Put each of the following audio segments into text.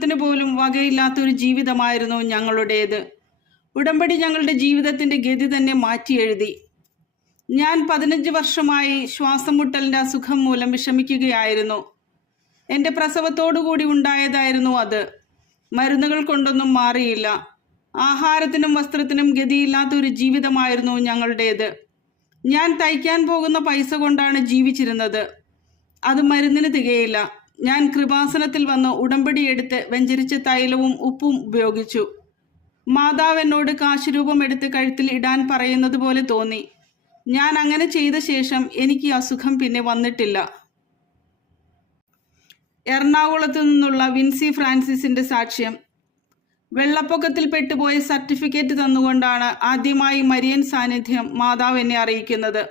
ത്തിന് പോലും വകയില്ലാത്തൊരു ജീവിതമായിരുന്നു ഞങ്ങളുടേത്. ഉടമ്പടി ഞങ്ങളുടെ ജീവിതത്തിന്റെ ഗതി തന്നെ മാറ്റിയെഴുതി. ഞാൻ 15 വർഷമായി ശ്വാസം മുട്ടലിന്റെ അസുഖം മൂലം വിഷമിക്കുകയായിരുന്നു. എൻ്റെ പ്രസവത്തോടുകൂടി ഉണ്ടായതായിരുന്നു അത്. മരുന്നുകൾ കൊണ്ടൊന്നും മാറിയില്ല. ആഹാരത്തിനും വസ്ത്രത്തിനും ഗതിയില്ലാത്ത ഒരു ജീവിതമായിരുന്നു ഞങ്ങളുടേത്. ഞാൻ തയ്ക്കാൻ പോകുന്ന പൈസ കൊണ്ടാണ് ജീവിച്ചിരുന്നത്. അത് മരുന്നിന് തികയില്ല. ഞാൻ കൃപാസനത്തിൽ വന്ന് ഉടമ്പടി എടുത്ത് വെഞ്ചരിച്ച തൈലവും ഉപ്പും ഉപയോഗിച്ചു. മാതാവ് എന്നോട് കാശുരൂപം എടുത്ത് കഴുത്തിൽ ഇടാൻ പറയുന്നത് പോലെ തോന്നി. ഞാൻ അങ്ങനെ ചെയ്ത ശേഷം എനിക്ക് അസുഖം പിന്നെ വന്നിട്ടില്ല. എറണാകുളത്തു നിന്നുള്ള വിൻസി ഫ്രാൻസിസിന്റെ സാക്ഷ്യം. വെള്ളപ്പൊക്കത്തിൽ പെട്ടുപോയ സർട്ടിഫിക്കറ്റ് തന്നുകൊണ്ടാണ് ആദ്യമായി മരിയൻ സാന്നിധ്യം മാതാവ് എന്നെ അറിയിക്കുന്നത്.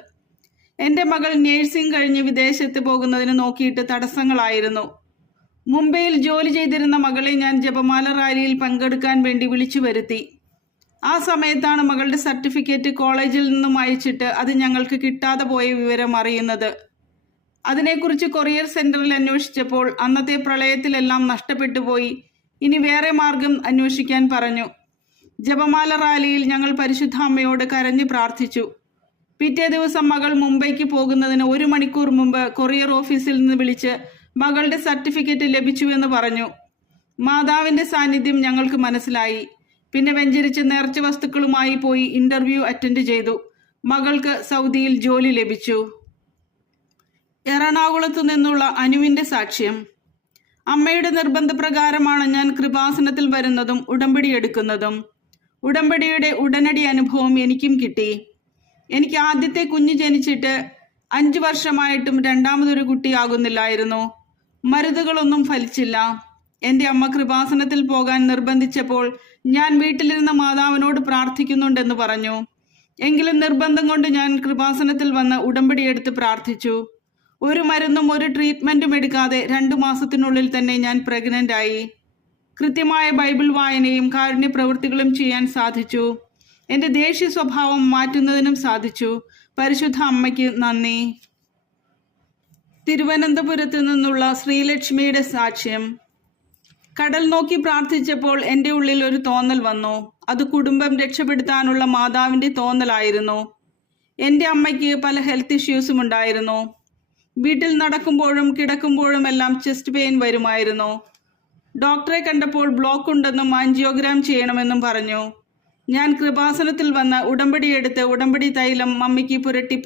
എൻ്റെ മകൾ നേഴ്സിംഗ് കഴിഞ്ഞ് വിദേശത്ത് പോകുന്നതിന് നോക്കിയിട്ട് തടസ്സങ്ങളായിരുന്നു. മുംബൈയിൽ ജോലി ചെയ്തിരുന്ന മകളെ ഞാൻ ജപമാല റാലിയിൽ പങ്കെടുക്കാൻ വേണ്ടി വിളിച്ചു വരുത്തി. ആ സമയത്താണ് മകളുടെ സർട്ടിഫിക്കറ്റ് കോളേജിൽ നിന്നും അയച്ചിട്ട് അത് ഞങ്ങൾക്ക് കിട്ടാതെ പോയ വിവരം അറിയുന്നത്. അതിനെക്കുറിച്ച് കൊറിയർ സെന്ററിൽ അന്വേഷിച്ചപ്പോൾ അന്നത്തെ പ്രളയത്തിലെല്ലാം നഷ്ടപ്പെട്ടു പോയി. ഇനി വേറെ മാർഗം അന്വേഷിക്കാൻ പറഞ്ഞു. ജപമാല റാലിയിൽ ഞങ്ങൾ പരിശുദ്ധ അമ്മയോട് കരഞ്ഞു പ്രാർത്ഥിച്ചു. പിറ്റേ ദിവസം മകൾ മുംബൈക്ക് പോകുന്നതിന് 1 മണിക്കൂർ മുമ്പ് കൊറിയർ ഓഫീസിൽ നിന്ന് വിളിച്ച് മകളുടെ സർട്ടിഫിക്കറ്റ് ലഭിച്ചുവെന്ന് പറഞ്ഞു. മാതാവിൻ്റെ സാന്നിധ്യം ഞങ്ങൾക്ക് മനസ്സിലായി. പിന്നെ വെഞ്ചരിച്ച് നേർച്ച വസ്തുക്കളുമായി പോയി ഇന്റർവ്യൂ അറ്റൻഡ് ചെയ്തു. മകൾക്ക് സൗദിയിൽ ജോലി ലഭിച്ചു. എറണാകുളത്തു നിന്നുള്ള അനുവിൻ്റെ സാക്ഷ്യം. അമ്മയുടെ നിർബന്ധപ്രകാരമാണ് ഞാൻ കൃപാസനത്തിൽ വരുന്നതും ഉടമ്പടി എടുക്കുന്നതും. ഉടമ്പടിയുടെ ഉടനടി അനുഭവം എനിക്കും കിട്ടി. എനിക്ക് ആദ്യത്തെ കുഞ്ഞ് ജനിച്ചിട്ട് 5 വർഷമായിട്ടും രണ്ടാമതൊരു കുട്ടിയാകുന്നില്ലായിരുന്നു. മരുന്നുകളൊന്നും ഫലിച്ചില്ല. എൻ്റെ അമ്മ കൃപാസനത്തിൽ പോകാൻ നിർബന്ധിച്ചപ്പോൾ ഞാൻ വീട്ടിലിരുന്ന മാതാവിനോട് പ്രാർത്ഥിക്കുന്നുണ്ടെന്ന് പറഞ്ഞു. എങ്കിലും നിർബന്ധം കൊണ്ട് ഞാൻ കൃപാസനത്തിൽ വന്ന് ഉടമ്പടി എടുത്ത് പ്രാർത്ഥിച്ചു. ഒരു മരുന്നും ഒരു ട്രീറ്റ്മെൻറ്റും എടുക്കാതെ 2 മാസത്തിനുള്ളിൽ തന്നെ ഞാൻ പ്രഗ്നൻ്റ് ആയി. കൃത്യമായ ബൈബിൾ വായനയും കാരുണ്യ പ്രവൃത്തികളും ചെയ്യാൻ സാധിച്ചു. എൻ്റെ ദേഷ്യ സ്വഭാവം മാറ്റുന്നതിനും സാധിച്ചു. പരിശുദ്ധ അമ്മയ്ക്ക് നന്ദി. തിരുവനന്തപുരത്ത് നിന്നുള്ള ശ്രീലക്ഷ്മിയുടെ സാക്ഷ്യം. കടൽ നോക്കി പ്രാർത്ഥിച്ചപ്പോൾ എൻ്റെ ഉള്ളിൽ ഒരു തോന്നൽ വന്നു. അത് കുടുംബം രക്ഷപ്പെടുത്താനുള്ള മാതാവിൻ്റെ തോന്നലായിരുന്നു. എൻ്റെ അമ്മയ്ക്ക് പല ഹെൽത്ത് ഇഷ്യൂസും ഉണ്ടായിരുന്നു. വീട്ടിൽ നടക്കുമ്പോഴും കിടക്കുമ്പോഴും എല്ലാം ചെസ്റ്റ് പെയിൻ വരുമായിരുന്നു. ഡോക്ടറെ കണ്ടപ്പോൾ ബ്ലോക്ക് ഉണ്ടെന്നും ആൻജിയോഗ്രാം ചെയ്യണമെന്നും പറഞ്ഞു. ഞാൻ കൃപാസനത്തിൽ വന്ന് ഉടമ്പടി എടുത്ത് ഉടമ്പടി തൈലം മമ്മിക്ക് പുരട്ടി